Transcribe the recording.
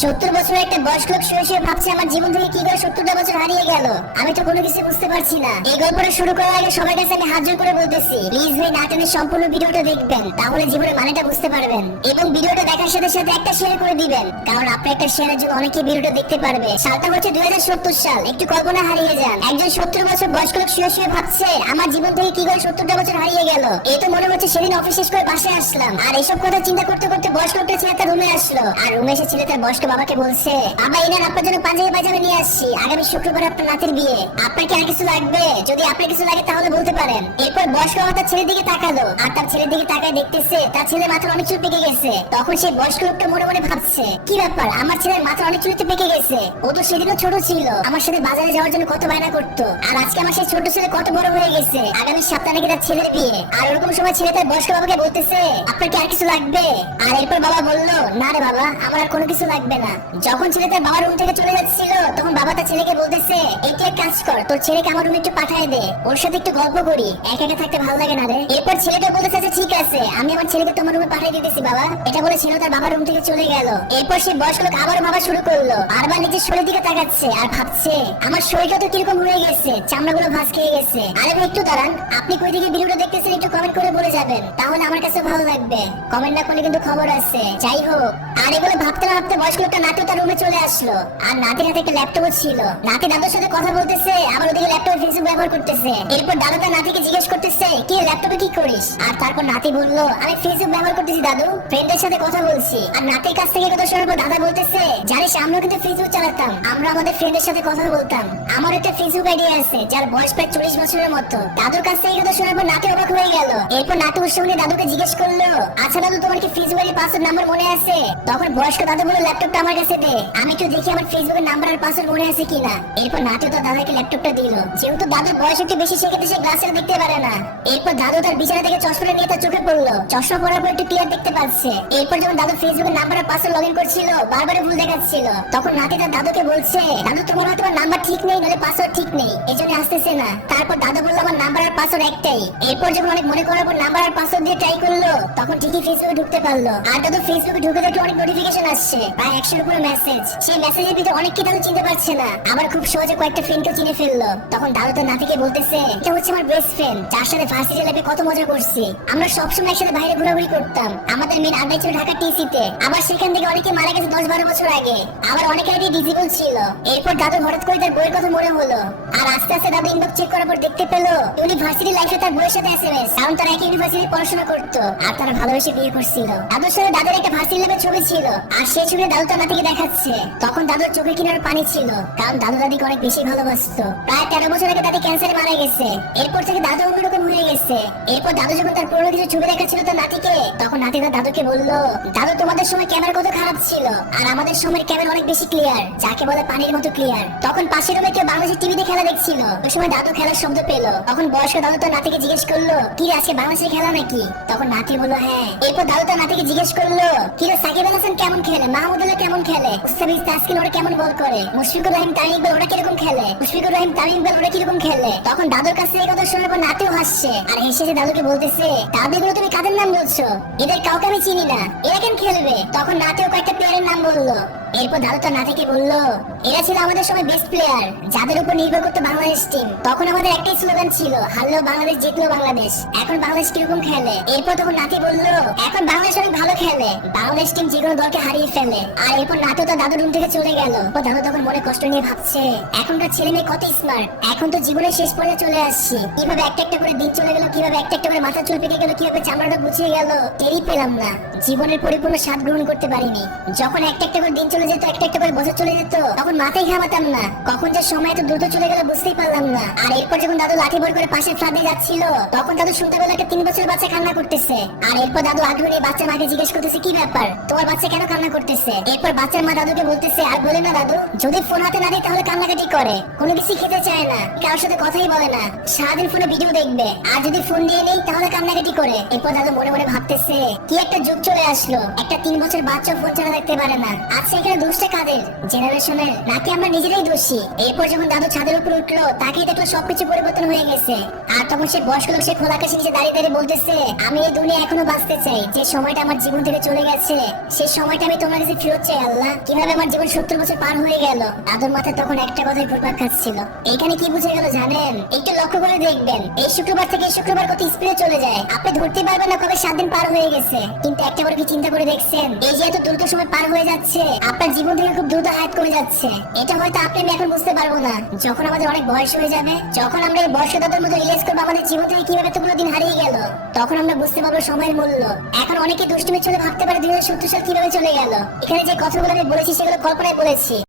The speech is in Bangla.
70 বছরের একটা বয়স্ক লোক শুয়ে শুয়ে ভাবছে আমার জীবন থেকে কি করে 70টা বছর হারিয়ে গেল। আমি তো কোনো কিছু বুঝতে পারছি না। এই গল্পটা শুরু করার আগে সবার কাছে আমি হাত জোড় করে বলতেছি, প্লিজ ভাই না টেনে সম্পূর্ণ ভিডিওটা দেখবেন, তাহলে জীবনের মানেটা বুঝতে পারবেন। এবং ভিডিওটা দেখার সাথে সাথে একটা শেয়ার করে দিবেন, কারণ আপনার একটা শেয়ারের জন্য অনেকে ভিডিওটা দেখতে পারবে। সালটা হচ্ছে 2070 সাল। একটু কল্পনা হারিয়ে যান। একজন 70 বছর বয়স্ক লোক শুয়ে শুয়ে ভাবছে আমার জীবন থেকে কি করে 70টা বছর হারিয়ে গেল। এই তো মনে হচ্ছে সেদিন অফিস শেষ করে বাসায় আসলাম, আর এসব কথা চিন্তা করতে করতে বয়স্ক লোকটা ছেলে তার রুমে আসলো। আর রুমে এসে ছেলে তার বয়স্ক বাবাকে বলছে, বাবা ইনার আপনার জন্য পাঞ্জাবি পাজামা নিয়ে আসছি, আগামী শুক্রবার আপনার নাতির বিয়ে, আপনার কি আর কিছু লাগবে? যদি আপনার কিছু লাগে তাহলে বলতে পারেন। এরপর বয়স্ক বাবা তার ছেলের দিকে তাকালো, আর তার ছেলের দিকে তাকায় দেখতেছে তার ছেলের মাথার অনেক চুল পেকে গেছে। তখন সেই বয়স্ক লোকটা মনে মনে ভাবছে, কি ব্যাপার, আমার ছেলের মাথার অনেক চুল পেকে গেছে, ও তো সেদিনও ছোট ছিল, আমার সাথে বাজারে যাওয়ার জন্য কত বায়না করতো, আর আজকে আমার সেই ছোট ছেলে কত বড় হয়ে গেছে, আগামী সপ্তাহে নাকি তার ছেলের বিয়ে। আর ওরকম সময় ছেলে তার বয়স্ক বাবাকে বলতেছে, আপনার কি আর কিছু লাগবে? আর এরপর বাবা বললো, না রে বাবা, আমার আর কোনো কিছু লাগবে না। যখন ছেলে তার বাবার রুম থেকে চলে যাচ্ছিল, তখন বাবা তার ছেলেকে বলতেছে, এইটা এক কাজ কর, তোর ছেলেকে আমার রুমে একটু পাঠিয়ে দে, ওর সাথে একটু গল্প করি, একা একা থাকতে ভালো লাগে না রে। এরপর ছেলেটা বলতেছে, আচ্ছা ঠিক আছে, আমি আমার ছেলেকে তোমার রুমে পাঠিয়ে দিতেছি বাবা। এটা বলে ছেলে তার বাবার রুম থেকে চলে গেল। এরপর সে বয়স্ক লোক আবার ভাবা শুরু করলো, বারবার নিজের শরীরের দিকে তাকাচ্ছে আর ভাবছে, আমার শরীরটা তো কিরকম হয়ে গেছে, চামড়াগুলো ভাঁজ খেয়ে গেছে। আরে ভাই একটু দাঁড়ান, আপনি কই দিকে ভিডিওটা দেখতেছেন একটু কমেন্ট করে বলে যাবেন, তাহলে আমার কাছে ভালো লাগবে। কমেন্ট না করলে কিন্তু খবর আছে। যাই হোক, আর এগুলো ভাবতে না ভাবতে বয়স্ক লোকটা নাতি তার রুমে চলে আসলো, আর নাতির হাতে একটা ল্যাপটপও ছিল। নাতি দাদুর সাথে কথা বলতেছে, আবার ওদিকে ল্যাপটপে ফেসবুক ব্যবহার করতেছে। এরপর দাদু তার নাতিকে জিজ্ঞেস করতেছে, কি ল্যাপটপে কি করিস? আর তারপর নাতি বললো, আমি ফেসবুক ব্যবহার করতেছি দাদু, ফ্রেন্ডের সাথে কথা বলছি। আর নাতির কাছ থেকে কথা শোনার পর দাদা বলতেছে, জানিস আমরাও কিন্তু ফেসবুক চালাতাম, আমরা আমাদের ফ্রেন্ডের সাথে কথা বলতাম, আমার একটা ফেসবুক আইডি আছে যার বয়স প্রায় 40 বছরের মতো। দাদুর কাছ থেকে কথা শোনার পর নাতি অবাক হয়ে গেল। এরপর নাতি ওর সঙ্গে দাদুকে জিজ্ঞেস করলো, আচ্ছা দাদু তোমার কি ফেসবুকের পাসওয়ার্ড নাম্বার মনে আছে? তখন বয়স্ক দাদু বলল, ল্যাপটপটা আমার কাছে দে, আমি একটু দেখি আমার ফেসবুকের নাম্বার আর পাসওয়ার্ড মনে আছে কিনা। এরপর নাতি তার দাদাকে ল্যাপটপটা দিল। যেহেতু দাদুর বয়স একটু বেশি, সেক্ষেত্রে সে গ্লাসে দেখতে পারে না। এরপর দাদু তার বিছানা থেকে চশমাটা নিয়ে তার চোখে পড়লো, চশমা পরার পর একটু ক্লিয়ার দেখতে পাচ্ছে। এরপর যখন দাদু ফেসবুকের নাম্বার আর পাসওয়ার্ড লগইন করছিল, বারবার ভুল দেখাচ্ছিল। তখন নাতি তার দাদুকে বলছে, দাদু তোমার হয়তো নাম্বার ঠিক নেই, নাহলে পাসওয়ার্ড ঠিক নেই, এজন্য আসতেছে না। তারপর দাদু বলল, আমার নাম্বার আর পাসওয়ার্ড একটাই। এরপর যখন অনেক মনে করার পর নাম্বার আর পাসওয়ার্ড দিয়ে ট্রাই করলো, তখন ঠিকই ফেসবুকে ঢুকতে পারলো। আর দাদু ফেসবুকে ঢুকে দেখে অনেক নোটিফিকেশন আসছে, প্রায় 100-এর উপরে মেসেজ। সেই মেসেজের ভিতরে অনেককে দাদু চিনতে পারছে না, আবার খুব সহজে কয়েকটা ফ্রেন্ডকে চিনে ফেললো। তখন দাদু তার নাতিকে বলতেছে, এটা হচ্ছে আমার বেস্ট ফ্রেন্ড, যার সাথে ভার্সিটি লাইফে কত মজা করছি, আমরা সবসময় একসাথে বাইরে ঘোরাঘুরি করতাম, আমাদের মেন আড্ডা ছিল ঢাকা টিসিতে। আবার সেখান থেকে অনেকে মারা গেছে 10-12 বছর আগে, আবার অনেকে আইডি ডিজেবল ছিল। এরপর দাদু হঠাৎ করে তার বইয়ের কথা মনে হলো, আর আস্তে আস্তে দাদু ইনবক্স চেক করার পর দেখতে পেলো ইউনিভার্সিটি লাইফে তার বইয়ের সাথে এসএমএস, কারণ তারা একই ইউনিভার্সিটি পড়াশোনা করতো, আর তারা ভালোবেসে বিয়ে করছিল। দাদুর সাথে দাদুর একটা ভার্সিটি লাইফের ছবি ছিল, আর সেই ছবি দাদু তার নাতিকে দেখাচ্ছে। তখন দাদুর চোখে কিনার পানি ছিল, কারণ দাদু দাদিকে অনেক বেশি ভালোবাসতো। প্রায় 13 বছর আগে দাদি ক্যান্সারে মারা গেছে। এরপর থেকে দাদু অন্যরকম হয়ে গেছে। এরপর দাদু যখন তার পুরনো কিছু ছবি দেখাচ্ছিল তার নাতিকে, তখন নাতি তার দাদুকে বললো, দাদু তোমাদের সময় ক্যামেরা কত খারাপ ছিল, আর আমাদের সময় ক্যামেরা অনেক বেশি ক্লিয়ার, যাকে বলে পানির মতো ক্লিয়ার। তখন পাশের রুমে কেউ বাংলাদেশের টিভিতে খেলা দেখছিল, ওই সময় দাদু খেলার শব্দ পেলো। তখন বয়স্ক দাদু তার নাতিকে জিজ্ঞেস করলো, কি রে আজকে বাংলাদেশের খেলা নাকি? তখন নাতি বললো হ্যাঁ। এরপর দাদু তার নাতিকে জিজ্ঞেস করলো, কি রে সাকিব আল হাসান কেমন খেলে, মাহমুদুল্লাহ কেমন খেলে, মুস্তাফিজ তাসকিন ওরা কেমন বল করে, মুশফিকুর রহিম তামিম ইকবাল ওরা কিরকম খেলে, মুশফিকুর রহিম তামিম ইকবাল ওরা কিরকম খেলে। তখন দাদুর কাছে এই কথা শোনার পর নাতিও হাসছে, আর হেসে দাদুকে বলতেছে, দাদু এগুলো তুমি কাদের নাম বলছো, এদের কাউকে আমি চিনি না, এরা কেন খেলবে? তখন নাতিও কয়েকটা প্লেয়ারের নাম বললো। এরপর দাদু তার নাতিকে বললো, এরা ছিল আমাদের সময় বেস্ট প্লেয়ার, যাদের উপর নির্ভর করতো বাংলাদেশ টিম। তখন আমাদের একটাই স্লোগান ছিল, হারলেও বাংলাদেশ, জিতলেও বাংলাদেশ। এখন বাংলাদেশ কিরকম খেলে? এরপর তখন নাতি বললো, এখন বাংলাদেশ অনেক ভালো খেলে, বাংলাদেশ টিম যেকোনো দলকে হারিয়ে ফেলে। আর এরপর নাতি তার দাদুর রুম থেকে চলে গেল। দাদু তখন মনে কষ্ট নিয়ে ভাবছে, এখনকার ছেলে মেয়ে কত স্মার্ট, এখন তো জীবনের শেষ পর্যায়ে চলে আসছি, কিভাবে একটা একটা করে দিন চলে গেল, কিভাবে একটা একটা করে মাথা চুল পেকে গেল, কিভাবে চামড়াটা গুছিয়ে গেল, টেরই পেলাম না। জীবনের পরিপূর্ণ স্বাদ গ্রহণ করতে পারিনি। যখন একটা একটা করে দিন চলে যেত, একটা একটা করে বছর চলে যেত, তখন মাথায় ঘামাতাম না, কখন যে সময় এত দ্রুত চলে গেল বুঝতেই পারলাম না। আর এরপর যখন দাদু লাঠি ভর করে পাশের ফ্ল্যাটে যাচ্ছিল, তখন দাদু শুনতে পেল একটা 3 বছরের বাচ্চা কান্না করতেছে। আর এরপর দাদু আগ্রহ নিয়ে বাচ্চার মাকে জিজ্ঞেস করতেছে, কি ব্যাপার, তোমার বাচ্চা কেন কান্না করতেছে? এরপর বাচ্চার মা দাদুকে বলতেছে, আর বলে না দাদু, যদি ফোন হাতে না দিই তাহলে কান্নাকাটি করে, কোনো কিছু খেতে চায় না, কারোর সাথে কথাই বলে না, সারাদিন ফোনে ভিডিও দেখবে, আর যদি ফোন দিয়ে নেই তাহলে কান্নাকাটি করে। এরপর দাদু মনে মনে ভাবতেছে, কি একটা যুগ চলে আসলো। একটা 3 বছর বাচ্চা ফোন ছাড়া দেখতে পারে না। আচ্ছা এখানে দোষটা কাদের? জেনারেশনের নাকি আমরা নিজেরাই দোষী? এরপর যখন দাদু ছাদের উপর উঠলো তাকেই দেখলো সবকিছু পরিবর্তন হয়ে গেছে। আর তখন সে বয়স্ক লোক সে খোলা আকাশের নিচে দাঁড়িয়ে দাঁড়িয়ে বলতেছে, আমি এই দুনিয়া এখনো বাঁচতে চাই। যে সময়টা আমার জীবন থেকে চলে গেছে সেই সময়টা আমি তোমার কাছে ফেরত চাই আল্লাহ। কিভাবে আমার জীবন 70 বছর পার হয়ে গেল। দাদুর মাথায় তখন একটা কথাই ঘুরপাক খাচ্ছিল। এইখানে কি বুঝে গেল জানেন? একটু লক্ষ্য করে দেখবেন, এই শুক্রবার থেকে এই শুক্রবার কত স্পিডে চলে যায়। আপনি ধরতে পারবেন না কবে 7 দিন পার হয়ে গেছে। কিন্তু একটা বার কি চিন্তা করে দেখছেন, এই যে এত দ্রুত সময় পার হয়ে যাচ্ছে, আপনার জীবন থেকে খুব দ্রুত হায়াত কমে যাচ্ছে। এটা হয়তো আপনি আমি এখন বুঝতে পারবো না। যখন আমাদের অনেক বয়স হয়ে যাবে, যখন আমরা এই বয়স্ক দাদার মতো রিয়েলাইজ করবো আমাদের জীবন থেকে কিভাবে এতগুলো দিন হারিয়ে গেল, তখন আমরা বুঝতে পারবো সময়ের মূল্য। এখন অনেকে দুষ্টুমি চলে ভাবতে পারে 2070 সাল কিভাবে চলে গেল। এখানে যে কথাগুলো আমি বলেছি সেগুলো কল্পনায় বলেছি।